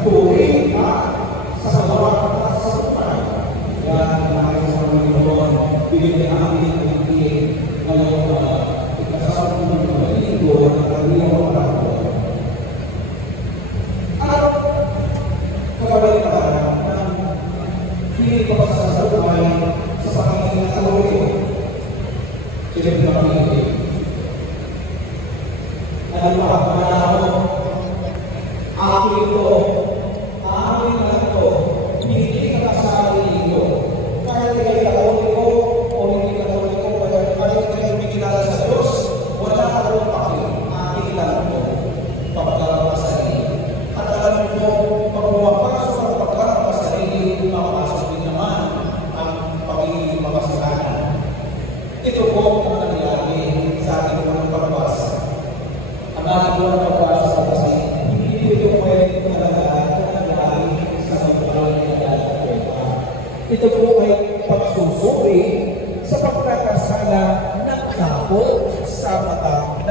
tuwing sa bawat kasasukan. Yan, maraming sa mga Panginoon, bigyan namin ang ngayong ikasawang ng linggo ng karaniwang araw. At kabalitaan ng hindi pagsasalubay sa Panginoon na tuloy. Sila pinapamili. Alam mo, manalo, akin ito, amin na ito, hindi ka kasali ito. Kaya hindi ka katoliko o hindi ka katoliko, kaya hindi ka kumikilala sa Diyos, wala ka rin pakil, akin lang ito, pagkakalap sa sarili. At alam mo, pag pumapasok ang pagkakalap sa sarili, mapasok din naman ang pagiging makasalanan. Ito po ang nangyari sa ating unang pagbasa. Ang ating unang pagbasa kasi hindi ito pwede talaga sa magpalang nagdadagdaga. Ito po ay pagsusuri sa pagkakasala ng kapwa.